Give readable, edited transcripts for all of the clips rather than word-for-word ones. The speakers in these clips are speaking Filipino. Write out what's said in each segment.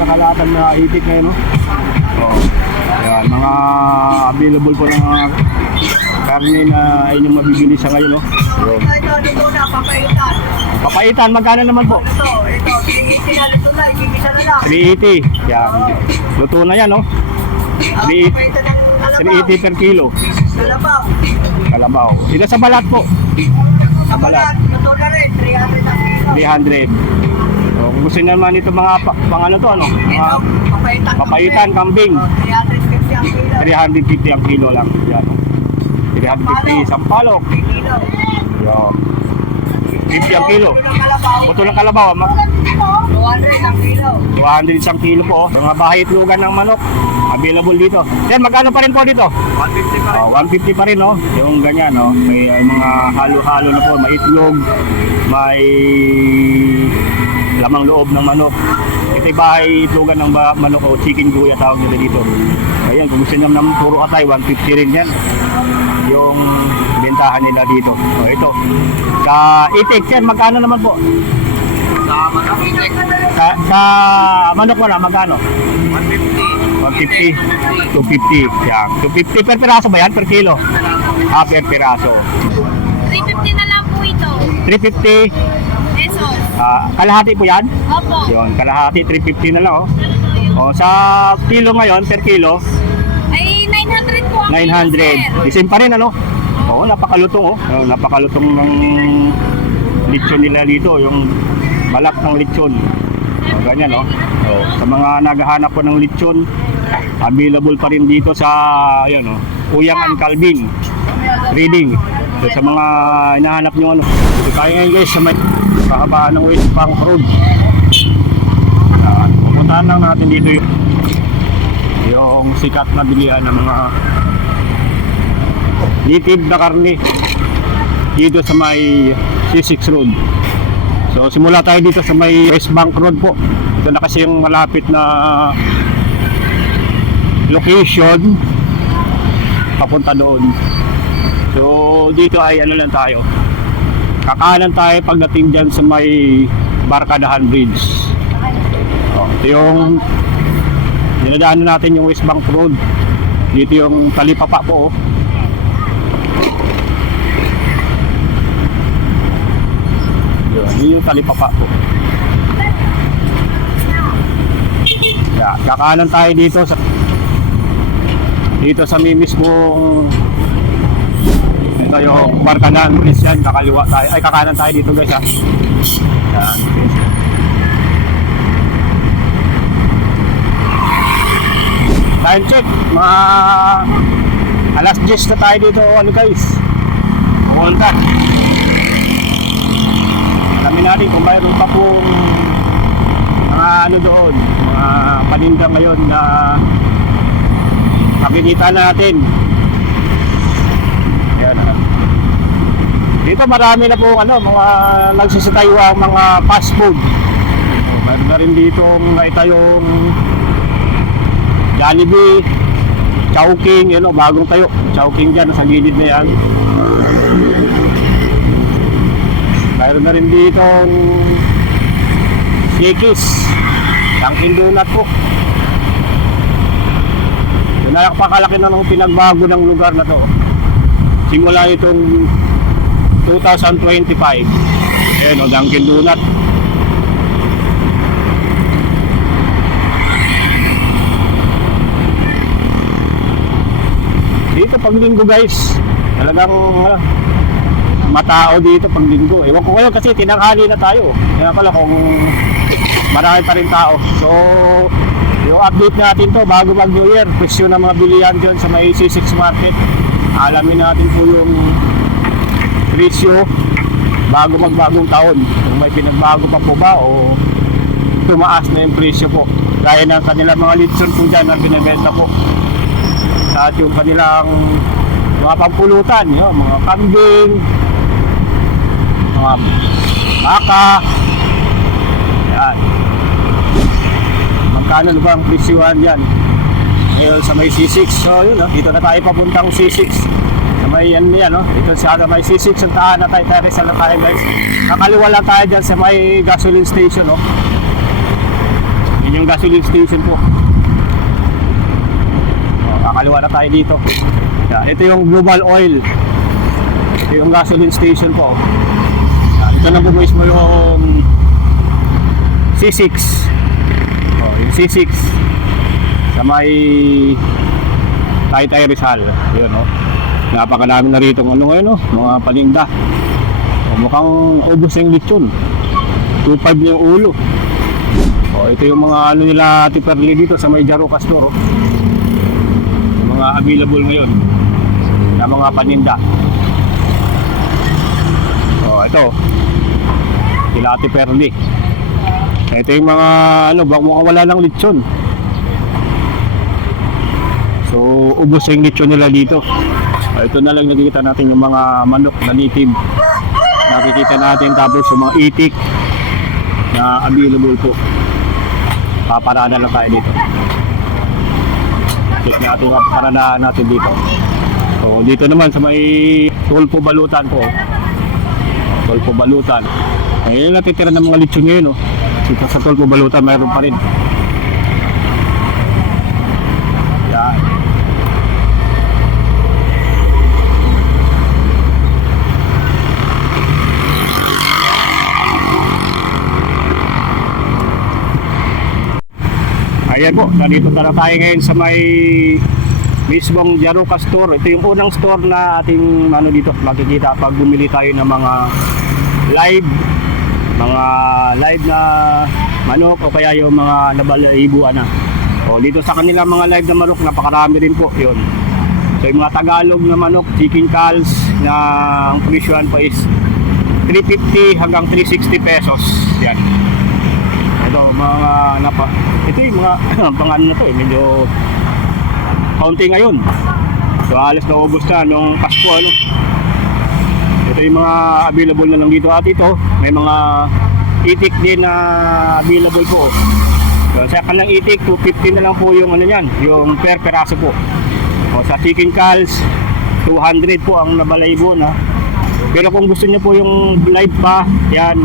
Nakalatan na itik ngayon, no? Oh. Ayan, mga available po ng mga karne na inyong mabibili sa ngayon, no? So, Ito na, papaitan. papaitan, magkano naman po? Ito, 380 na luto na, igigisa na lang. 380. Yan. Luto na yan, no? 380, Papaitan ng kalabaw. 380 per kilo. Kalabaw. Kalabaw. Sila sa balat po. Sa balat, luto na rin, 300 ang kilo. 300. So, kung gusto nyo naman ito mga pang ano to, ano? Mga Ito, papaitan, kambing. 350 ang kilo. 350 ang kilo lang. Yan. 350 sampalok. Kilo. Yan. 50 ang kilo. Ito ng kalabaw. Buto ng kalabaw, 200 ang kilo. 200 isang kilo po. Mga bahay itlogan ng manok. Available dito. Yan, magkano pa rin po dito? 150 pa rin. 150 pa rin, no? Yung ganyan, no? May mga halo-halo na po. May itlog, may lamang loob ng manok. Ito'y bahay itlogan ng manok o chicken guya tawag nila dito. Ayan, kung gusto nyo naman puro atay, 150 rin yan. Yung bentahan nila dito. So, ito. Sa itik, yan, magkano naman po? Sa manok, itik. Sa manok mo na, magkano? 150. 150, 250. Yan. 250 per piraso ba yan? Per kilo? Per piraso. 350 na lang po ito. 350. Pesos. Kalahati po yan? Opo. Yun, kalahati 350 na lang, oh. Sa kilo ngayon, per kilo, Ay, 900 po ang kilo, 900. sir. Isim pa rin, ano? Napakalutong, oh. Napakalutong ng lechon nila dito, yung balat ng lechon. Ganyan, oh. Sa mga naghahanap po ng lechon, available pa rin dito sa, ayan, oh, Uyang and Calvin Reading. So, sa mga hinahanap nyo, ano. So, tayo ngayon guys, sa may kahabaan ng West Bank Road. Pupuntahan lang natin dito yung sikat na bilihan ng mga native na karne dito sa may C6 Road. So simula tayo dito sa may West Bank Road po. Ito na kasi yung malapit na location papunta doon. So dito ay ano lang tayo, kakanan tayo pagdating dyan sa may Barkadahan Bridge. Ito yung dinadaanan natin, yung West Bank Road. Dito yung talipapa po, oh. Yun yung talipapa po. Yeah, kakanan tayo dito sa may mismong ito yung Barkadahan Bridge yan. Kakaliwa tayo, ay kakanan tayo dito guys, ha. Yan. Time check, mga alas 10 na tayo dito, ano guys, pumunta. Kami natin kung mayroon pa pong mga ano doon, mga paninda ngayon na makikita natin. Yan, dito marami na pong ano, mga nagsisitaywa mga fast food. Mayroon na rin dito naitayong Jollibee, Chowking, yun o, bagong tayo. Chowking dyan, sa gilid na yan. Mayroon na rin dito Shakey's, Dunkin Donut po. Yun, napakalaki na ng pinagbago ng lugar na to. Simula itong 2025. Ayan o, Dunkin Donut. Dito pag linggo guys, talagang matao dito pag linggo. Ewan ko kayo kasi tinanghali na tayo. Kaya pala kung marami pa rin tao. So, yung update natin to bago mag New Year, presyo ng mga bilihan dyan sa may C6 Market. Alamin natin po yung presyo bago magbagong taon. Kung may pinagbago pa po ba o tumaas na yung presyo po. Gaya ng kanilang mga litson po dyan na binibenta po. At yung kanilang mga pampulutan, yun, mga kambing, mga baka. Yan. Magkano na ba ang presyuhan dyan? Ngayon sa may C6. So yun, dito na tayo papuntang C6. Sa may yan, no? Dito sa may C6 ang taan na tayo, terrace na tayo guys. Nakaliwa lang tayo dyan sa may gasoline station, no? Yun yung gasoline station po. Kakaliwa na tayo dito. Yan, ito yung Global Oil. Ito yung gasoline station po. Yan, ito na po mismo yung C6. Yung C6 sa may Taytay Rizal. Yun, napakadami na rito ng mga paninda. Mukhang ubos yung lechon. 2.5 yung ulo. Ito yung mga nila Tiperli dito sa may Jaroca store. Yung mga available ngayon na mga paninda. Ito sila Tiperli. Ito yung mga baka mukhang wala ng lechon. So ubos yung lechon nila dito. Ito na lang nakikita natin yung mga manok na native. Nakikita natin, tapos yung mga itik na available po. Paparada lang tayo dito. Check natin yung paparada natin dito. So dito naman sa may Tulpo Balutan po. Tulpo Balutan. Ayun natitira ng mga lechon ngayon. Dito sa Tulpo Balutan mayroon pa rin. Yan. Ayan po, nandito na tayo ngayon sa may mismong Jaroca store. Ito yung unang store na ating dito makikita pag bumili tayo ng mga live na manok o kaya yung mga nabalaibuan na. Dito sa kanila mga live na manok, napakarami rin po yun. So yung mga Tagalog na manok, chicken calves na ang presyohan po is 350 hanggang 360 pesos. Yan. Ito yung mga pangano na to medyo kaunti ngayon. So halos naubos na nung Pasko Ito yung mga available na lang dito at ito may mga itik din na available po. So sa kanilang itik 250 na lang po yung yung per peraso po. Sa chicken calves 200 po ang nabalaybo na. Pero kung gusto niyo po yung live pa, yan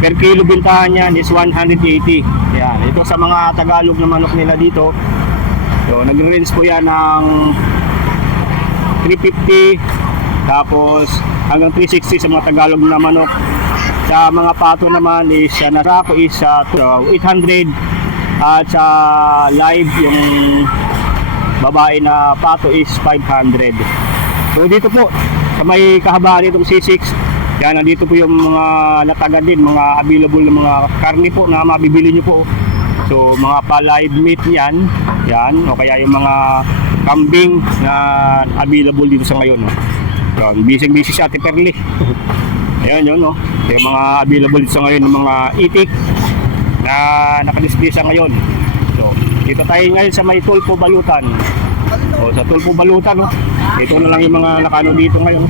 per kilo bintahan yan is 180. Yan, ito sa mga Tagalog na manok nila dito. So nagre-range po yan ng 350 tapos hanggang 360 sa mga Tagalog na manok. Sa mga pato naman is nasa ko is 800 at sa live yung babae na pato is 500. So dito po sa may kahabaan itong C6, yan, nandito po yung mga natagan din, mga available na mga karne po na mabibili nyo po. So mga pa-live meat yan, o kaya yung mga kambing na available dito sa ngayon. So, busy si Ate Perli. Ayan yun, yung mga available dito sa ngayon ng mga itik na nakadisplay sa ngayon. So dito tayo ngayon sa may Tulpo Balutan. Sa Tulpo Balutan, ito na lang yung mga nakano dito ngayon.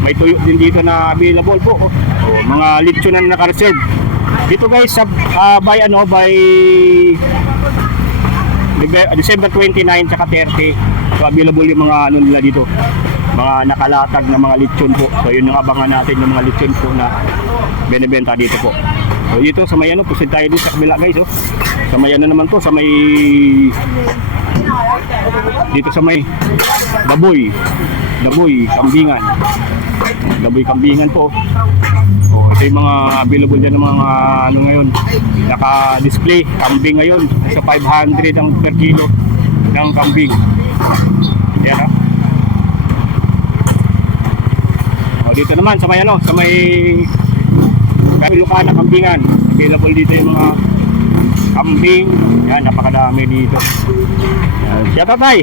May tuyo din dito na available po. Mga lechon na naka-reserve. Dito guys by December 29 tsaka 30. So available yung mga nila dito. Mga nakalatag na mga lechon po. So yun yung abangan natin yung mga lechon po na binebenta dito po. So dito sa may pusin tayo dito sa kabila guys. Sa may naman to, sa may dito sa may Daboy Kambingan. Daboy Kambingan po. Ito yung mga available dyan ng mga ngayon. Naka-display kambing ngayon. Sa 500 ang per kilo ng kambing. Yan dito naman sa may sa may Lucana Kambingan. Available dito yung mga kambing. Yan, napakadami dito. Shout out tayo.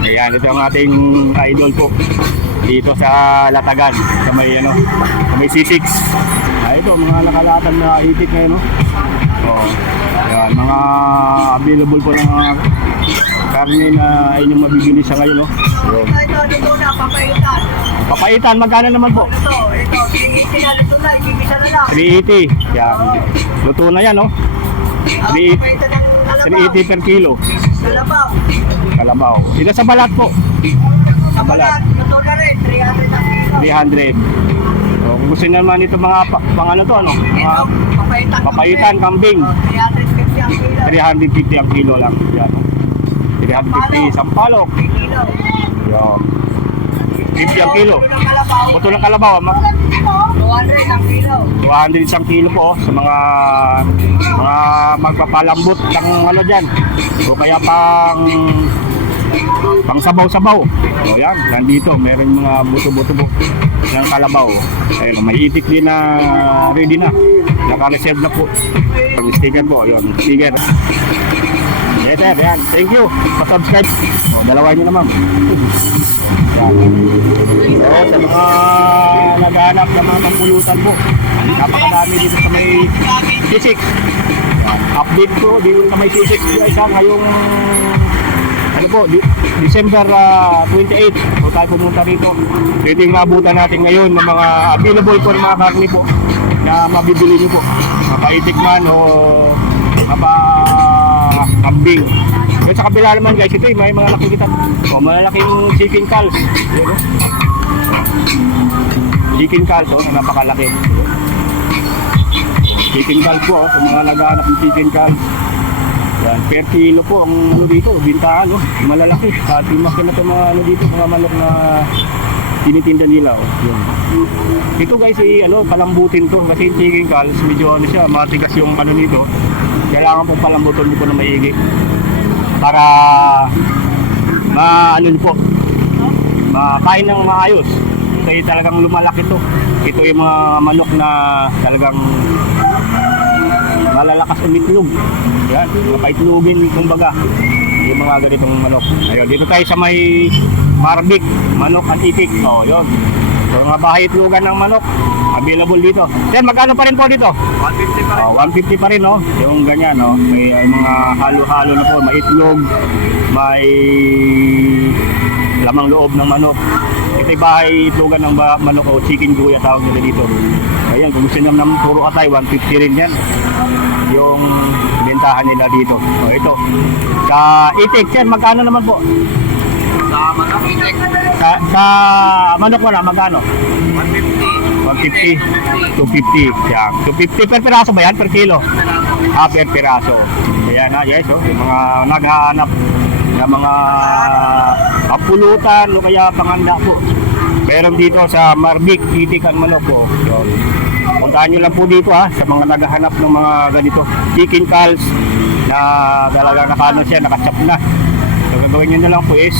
Ayan, ito ang ating idol po dito sa Latagan, sa may sa may C6. Ito mga nakalatag na itik ngayon, ayan, mga available po ng mga karne na inyong mabibili sa ngayon, Ito na, papaitan. Papaitan, magkano naman po? Ito, 380 na, ito na, igigisa na lang. 380, yan. Luto na yan, papaitan ng kalabaw. 380 per kilo. Kalabaw. Ito sa balat po. Sa balat, luto na rin, 300 ang kilo. 300. So, kung gusto naman ito mga mga Ito, mga papaitan. papaitan, kambing. 350 ang 350 ang kilo lang. Yan. 350 sampalok. Kilo. Yan. 50 ang kilo. Ng kalabaw. Buto ng kalabaw, 200 ang kilo. 200 isang kilo po sa mga magpapalambot ng ano dyan. O kaya pang sabaw-sabaw. O yan, nandito, meron mga buto-buto po ng kalabaw. Ayun, may itik din na ready na. Naka-reserve na po. Ang sticker po, yun, sticker. Yes sir, yan. Thank you. Pa-subscribe. O, dalawa nyo naman. Yan. So, sa mga naghahanap ng mga pampulutan po, napakadami dito sa may C6. Yan. Update po dito sa may C6 isa ngayong ano po, December 28 so tayo pumunta rito. Ito yung mabutan natin ngayon ng mga available po ng mga karni po na mabibili nyo po, mapaitik man o mapakambing. Yung sa kabila naman guys, ito may mga nakikita o malalaking chicken calves. Yun, no? Chicken calves na napakalaki. Chicken calves po, sa mga naghahanap ng chicken calves. Yan, per kilo po ang ano dito, bintahan, no? Malalaki. At lumaki na ito mga ano dito, mga manok na tinitinda nila. Oh. Yan. Ito guys, palambutin to kasi yung chicken calves, medyo ano siya, matigas yung ano nito. Kailangan pong palambutin dito na maigi. Para makain ng maayos. Kasi talagang lumalaki to. Ito yung mga manok na talagang malalakas umitlog. Yan, mga paitlogin kumbaga. Yung mga ganitong manok. Ayun, dito tayo sa may Marbik, manok at itik. Oh, yun. So, mga bahay itlogan ng manok, available dito. Then, magkano pa rin po dito? 150 pa rin. 150 pa rin, no? Yung ganyan, no? May mga halo-halo na po, may itlog, may lamang loob ng manok. Ito yung bahay itlogan ng manok o chicken guya tawag nila dito. Ayan, kung gusto nyo ng puro atay, 150 rin yan. Yung bentahan nila dito. O, ito. Sa itik, yan, magkano naman po? Sa manok, Sa manok wala, magkano? 150. 150, 250. Yan. 250 per piraso ba yan? Per kilo? Per piraso. Ayan na, guys, yung mga naghahanap ng mga kapulutan o kaya panganda po. Meron dito sa Marbik, itik ang manok po. Yun. Puntahan nyo lang po dito sa mga naghahanap ng mga ganito. Chicken calves na talagang nakano siya, nakachap na. So, gagawin nyo na lang po is,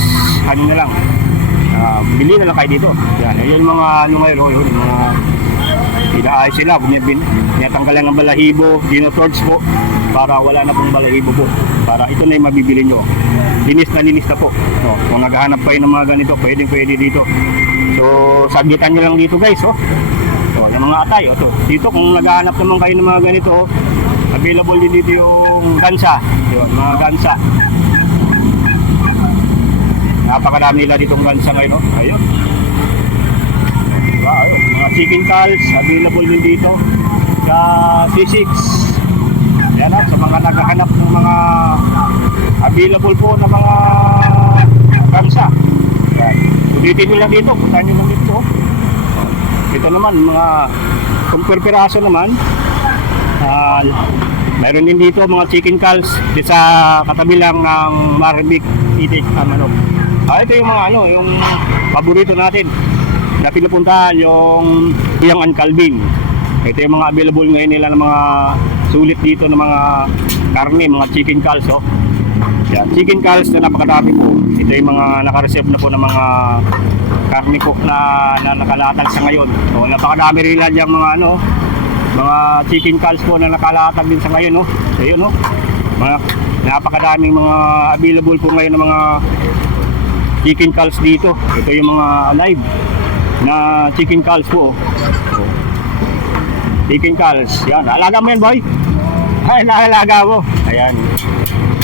ano na lang, bili na lang kayo dito. Yan, yung mga ano ngayon, yung mga inaayos sila, tinatanggalan ng balahibo, dinotorch po, para wala na pong balahibo po. Para ito na yung mabibili nyo. Linis na po. So, kung naghahanap kayo ng mga ganito, pwede dito. So, sagitan nyo lang dito guys. So, yung mga atay. So, dito kung naghahanap naman kayo ng mga ganito, available din dito yung gansa. Yun, mga gansa. Napakadami nila ditong gansa ngayon, no? Ayun. Diba, ayun. Mga chicken calves, available din dito sa C6. Yan sa mga naghahanap ng mga available po na mga gansa. Yan. Ulitin nyo lang dito, puntahan nyo lang dito. Ito naman, mga kung per piraso naman, mayroon din dito mga chicken calves sa katabi lang ng Marbik, itik, manok. Ito yung mga yung paborito natin na pinupuntahan, yung Biyang and Calvin. Ito yung mga available ngayon nila ng mga sulit dito ng mga karne, mga chicken calves. Yan, chicken calves na napakadami po. Ito yung mga naka-reserve na po ng mga karne po na nakalatag sa ngayon. So, napakadami rin lang yung mga mga chicken calves po na nakalatag din sa ngayon. So, yun, mga napakadaming mga available po ngayon ng mga chicken calves dito. Ito yung mga alive na chicken calves po. Chicken calves. Yan, alaga mo yan, boy? Ay, alaga mo. Ayan.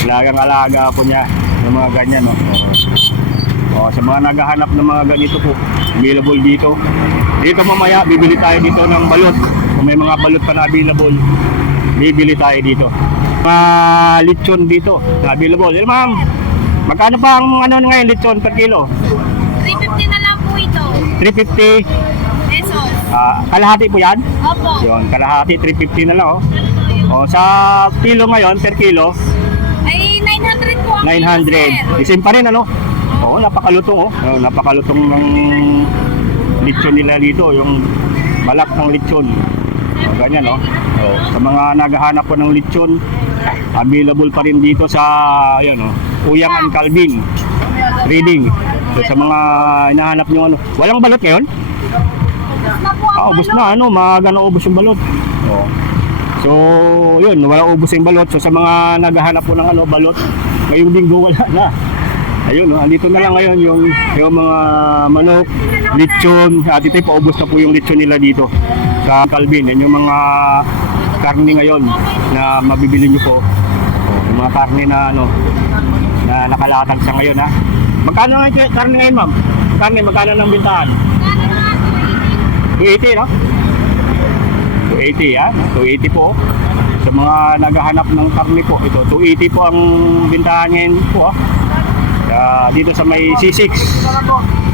Alaga po niya. Yung mga ganyan, no? Sa mga naghahanap ng mga ganito po, available dito. Dito mamaya, bibili tayo dito ng balot. Kung may mga balot pa na available, bibili tayo dito. Mga lechon dito, na available. Yan, ma'am. Magkano pa ang ngayon lechon per kilo? 350 na lang po ito. 350. Pesos. Kalahati po yan? Opo. Yun, kalahati, 350 na lang. O, sa kilo ngayon, per kilo, Ay, 900 po ang kilo, 900. sir. Isin pa rin, ano? Oo, napakalutong, oh. Oh, napakalutong ng lechon nila dito, yung balak ng lechon. O, ganyan, oh. O, sa mga naghahanap po ng lechon, available pa rin dito sa, ayan, oh, Uyang and Calvin Reading. So, sa mga hinahanap nyo, ano, walang balot ngayon? Na po ang Ubos na, ano, maaga na ubos yung balot. O. So, yun, wala ubos yung balot. So, sa mga naghahanap po ng, ano, balot, ngayong linggo wala na. Ayun, no, andito na lang ngayon yung mga manok, lechon. At ito po, ubos na po yung lechon nila dito sa Calvin. Yan yung mga karne ngayon na mabibili nyo po. O, yung mga karne na, ano, na nakalatag sa ngayon, ha. Magkano nga yung karne ngayon, ma'am? Karne, magkano ng bintahan? 280, no? 280, ha? 280 po. Sa mga naghahanap ng karne po, ito, 280 po ang bintahan ngayon po, ha? Dito sa may C6.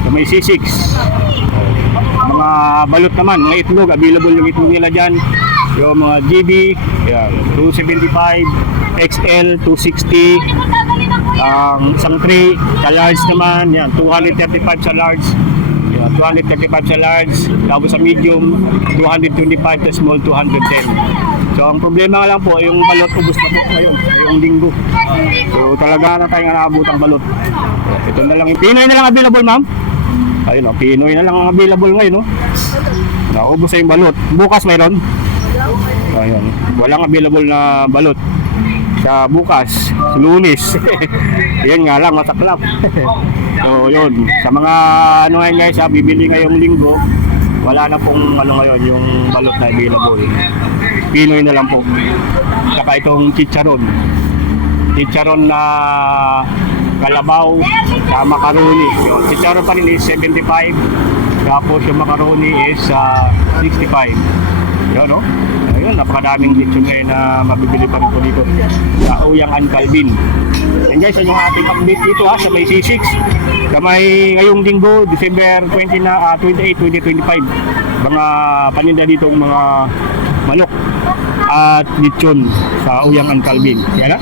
Sa may C6. Mga balot naman, mga itlog, available yung itlog nila dyan. Yung mga GB, yan, 275, XL, 260. Ang isang tray, sa large naman, yan, 235 sa large. Yan, 235 sa large. Tapos sa medium, 225, sa small, 210. So ang problema nga lang po, yung balot ubos na po ngayon, ngayong linggo. So talaga na tayong naabutang balot. Ito na lang, Pinoy na lang available, ma'am. Ayun, oh, Pinoy na lang ang available ngayon, no. Naubos na yung balot. Bukas mayroon. Ayun, walang available na balot. Sa bukas, sa Lunes. Yan nga lang, masaklap. So yun, sa mga ano ngayon guys, bibili ngayong linggo, wala na pong ano ngayon, yung balot na available. Pinoy na lang po. Saka itong chicharon. Chicharon na kalabaw sa macaroni. Yung chicharon pa rin is 75. Tapos yung macaroni is 65. Yun, no? Ayun, napakadaming lechon ngayon na mabibili pa rin po dito sa Uyang and Calvin. And guys, yan yung ating update dito, ha, sa may C6. Sa may ngayong linggo, December 28, 2025. Mga paninda dito ang mga manok at lechon sa Uyang and Calvin. Yan, ha?